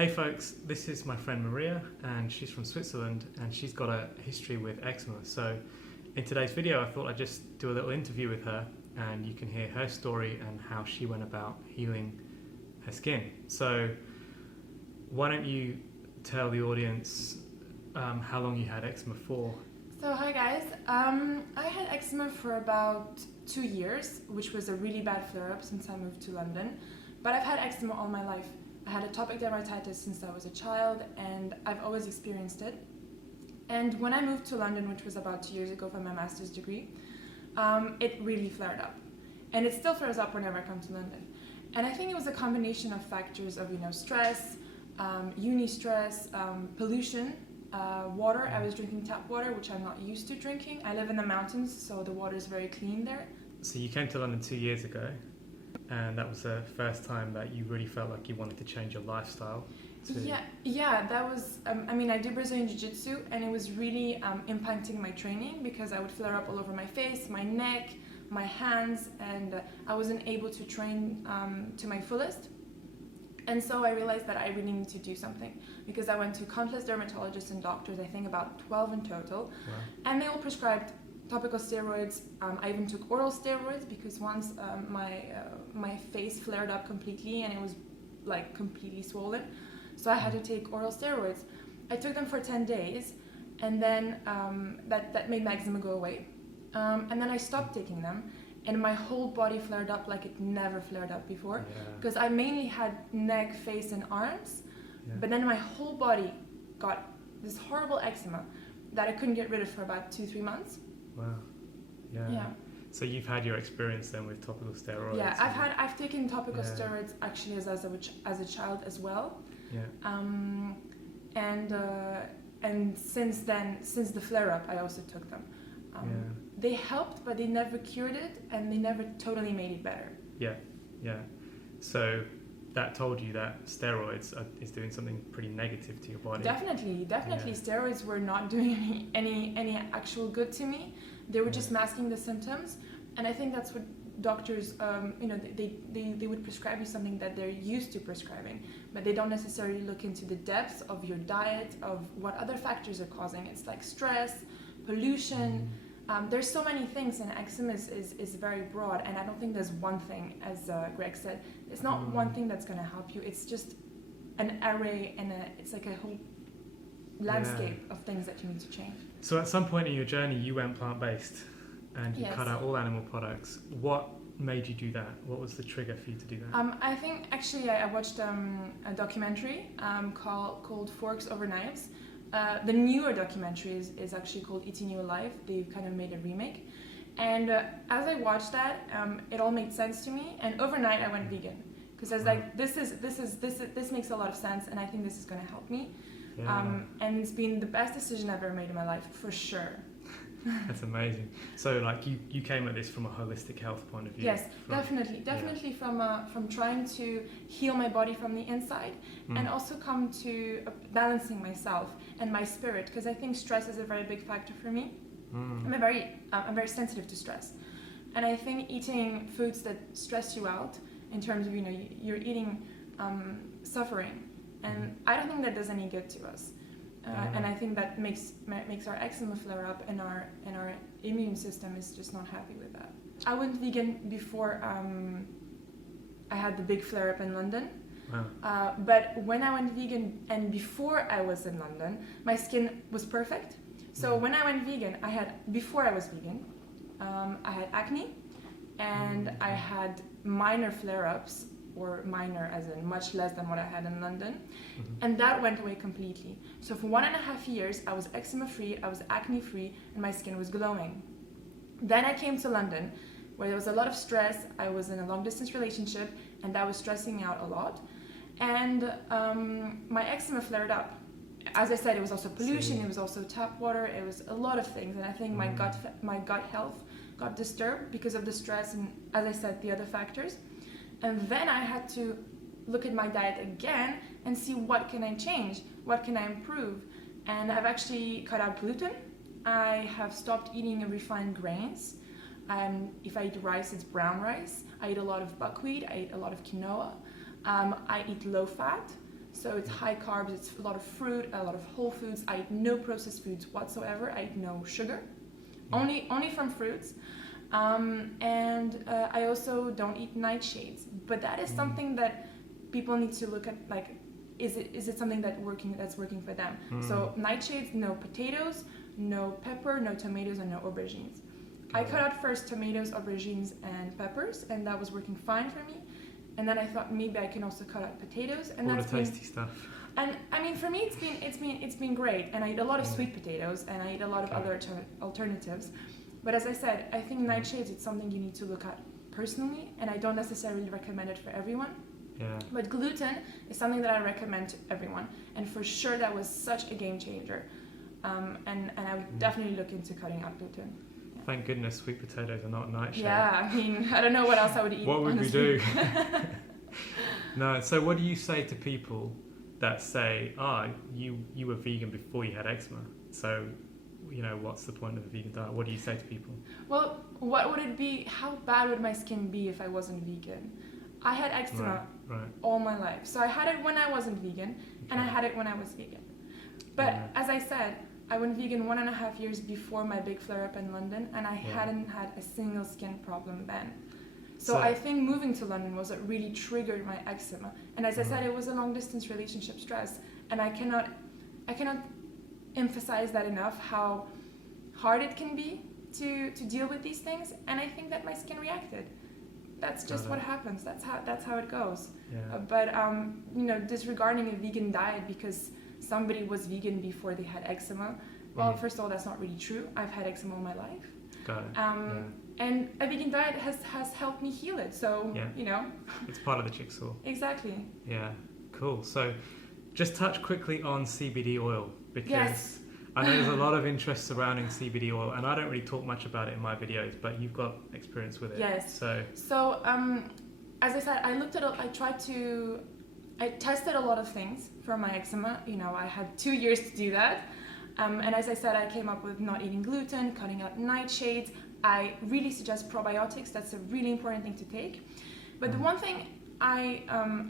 Hey folks, this is my friend Maria and she's from Switzerland and she's got a history with eczema. So in today's video I thought I'd just do a little interview with her and you can hear her story and how she went about healing her skin. So why don't you tell the audience how long you had eczema for? So hi guys, I had eczema for about 2 years, which was a really bad flare-up since I moved to London. But I've had eczema all my life. I had atopic dermatitis since I was a child and I've always experienced it. And when I moved to London, which was about 2 years ago for my master's degree, it really flared up. And it still flares up whenever I come to London. And I think it was a combination of factors of, stress, uni stress, pollution, water. I was drinking tap water, which I'm not used to drinking. I live in the mountains, so the water is very clean there. So you came to London 2 years ago and that was the first time that you really felt like you wanted to change your lifestyle. Yeah, that was, I did Brazilian Jiu-Jitsu and it was really impacting my training because I would flare up all over my face, my neck, my hands, and I wasn't able to train to my fullest. And so I realized that I really need to do something because I went to countless dermatologists and doctors, I think about 12 in total. Wow. And they all prescribed topical steroids. I even took oral steroids because once my face flared up completely and it was like completely swollen. So I had to take oral steroids. I took them for 10 days and then that made my eczema go away. And then I stopped taking them and my whole body flared up like it never flared up before. Because I mainly had neck, face and arms, but then my whole body got this horrible eczema that I couldn't get rid of for about 2-3 months. Wow. Yeah. So you've had your experience then with topical steroids? Yeah, I've taken topical steroids actually as a child as well. Yeah. And since then, since the flare-up, I also took them. They helped, but they never cured it, and they never totally made it better. Yeah. So that told you that steroids is doing something pretty negative to your body. Definitely. Steroids were not doing any actual good to me. They were just masking the symptoms, and I think that's what doctors, they would prescribe you something that they're used to prescribing, but they don't necessarily look into the depths of your diet, of what other factors are causing. It's like stress, pollution. There's so many things, and eczema is very broad, and I don't think there's one thing, as Greg said. It's not one thing that's going to help you. It's just an array, and it's like a whole landscape of things that you need to change. So at some point in your journey, you went plant-based, and you cut out all animal products. What made you do that? What was the trigger for you to do that? I think actually I watched a documentary called Forks Over Knives. The newer documentary is actually called Eating You Alive. They kind of made a remake. And as I watched that, it all made sense to me. And overnight I went vegan because I was like, this makes a lot of sense, and I think this is going to help me. And it's been the best decision I've ever made in my life, for sure. That's amazing. So like you came at this from a holistic health point of view. Yes, definitely from trying to heal my body from the inside and also come to balancing myself and my spirit, because I think stress is a very big factor for me. I'm very sensitive to stress, and I think eating foods that stress you out in terms of you're eating suffering, and I don't think that does any good to us. And I think that makes our eczema flare up, and our immune system is just not happy with that. I went vegan before I had the big flare up in London. Wow. But when I went vegan and before I was in London, my skin was perfect. So when I went vegan, before I was vegan, I had acne, and I had minor flare-ups, or minor as in much less than what I had in London, and that went away completely. So for 1.5 years I was eczema free, I was acne free, and my skin was glowing. Then I came to London where there was a lot of stress. I was in a long distance relationship and that was stressing me out a lot, and my eczema flared up. As I said, it was also pollution, it was also tap water, it was a lot of things, and I think my gut health got disturbed because of the stress and, as I said, the other factors. And then I had to look at my diet again and see what can I change, what can I improve. And I've actually cut out gluten. I have stopped eating refined grains. If I eat rice, it's brown rice. I eat a lot of buckwheat. I eat a lot of quinoa. I eat low fat. So it's high carbs, it's a lot of fruit, a lot of whole foods. I eat no processed foods whatsoever. I eat no sugar, only from fruits. And I also don't eat nightshades. But that is something that people need to look at, like, is it something that's working for them? So nightshades, no potatoes, no pepper, no tomatoes, and no aubergines. I cut out first tomatoes, aubergines, and peppers, and that was working fine for me. And then I thought maybe I can also cut out potatoes, and all that's the tasty stuff. And I mean, for me, it's been great. And I eat a lot of sweet potatoes, and I eat a lot of other alternatives. But as I said, I think nightshades, it's something you need to look at personally, and I don't necessarily recommend it for everyone. Yeah. But gluten is something that I recommend to everyone, and for sure that was such a game changer. And I would definitely look into cutting out gluten. Yeah. Thank goodness sweet potatoes are not nightshade. Yeah, I mean, I don't know what else I would eat. What would honestly. we do? No, so what do you say to people that say, you were vegan before you had eczema, so what's the point of a vegan diet? What do you say to people? Well, what would it be? How bad would my skin be if I wasn't vegan? I had eczema all my life. So I had it when I wasn't vegan, and I had it when I was vegan. But as I said, I went vegan 1.5 years before my big flare-up in London, and I hadn't had a single skin problem then. So I think moving to London was what really triggered my eczema. And as I said, it was a long-distance relationship stress, and I cannot emphasize that enough, how hard it can be to deal with these things. And I think that my skin reacted. That's just what happens. That's how it goes. Yeah. But disregarding a vegan diet because somebody was vegan before they had eczema. Well, first of all, that's not really true. I've had eczema all my life. Got it. And a vegan diet has helped me heal it. So it's part of the jigsaw. Exactly. Yeah. Cool. So, just touch quickly on CBD oil because I know there's a lot of interest surrounding CBD oil, and I don't really talk much about it in my videos, but you've got experience with it. Yes. So as I said, I tested a lot of things for my eczema. I had 2 years to do that. And as I said, I came up with not eating gluten, cutting out nightshades. I really suggest probiotics. That's a really important thing to take. But the one thing, I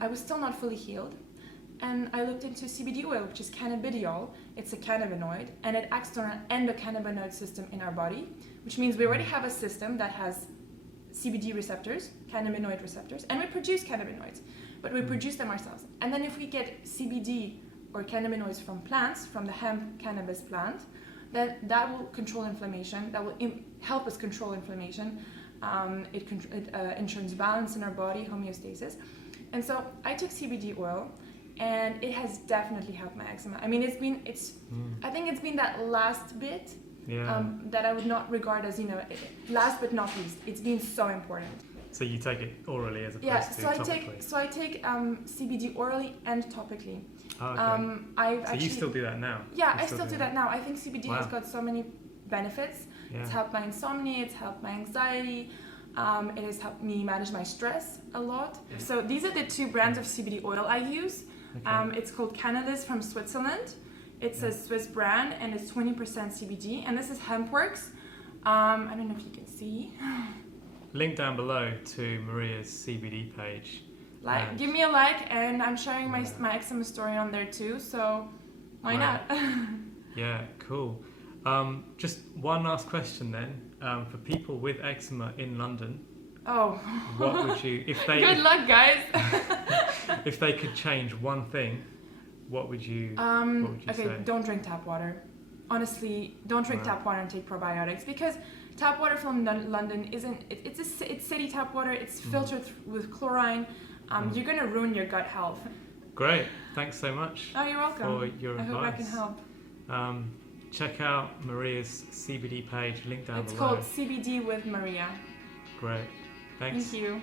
was still not fully healed. And I looked into CBD oil, which is cannabidiol. It's a cannabinoid, and it acts on an endocannabinoid system in our body, which means we already have a system that has CBD receptors, cannabinoid receptors, and we produce cannabinoids, but we produce them ourselves. And then if we get CBD or cannabinoids from plants, from the hemp cannabis plant, then that will control inflammation, that will help us control inflammation. It ensures balance in our body, homeostasis. And so I took CBD oil, and it has definitely helped my eczema. I mean, I think it's been that last bit that I would not regard as, last but not least. It's been so important. So you take it orally as opposed to topically? So I take CBD orally and topically. Oh, okay. You still do that now? Yeah, I still do that now. I think CBD has got so many benefits. Yeah. It's helped my insomnia, it's helped my anxiety, it has helped me manage my stress a lot. Yeah. So these are the two brands of CBD oil I use. Okay. It's called Cannabis from Switzerland. It's a Swiss brand, and it's 20% CBD. And this is HempWorks. I don't know if you can see. Link down below to Maria's CBD page. Give me a like, and I'm sharing my eczema story on there too. So why not? Yeah, cool. Just one last question then. For people with eczema in London. Oh. What would you, Good luck, guys. If they could change one thing, what would you say? Don't drink tap water. Honestly, don't drink tap water and take probiotics, because tap water from London it's city tap water. It's filtered with chlorine. You're gonna ruin your gut health. Great, thanks so much. Oh, you're welcome. For your advice. I hope I can help. Check out Maria's CBD page, link down below. It's called CBD with Maria. Great, thanks. Thank you.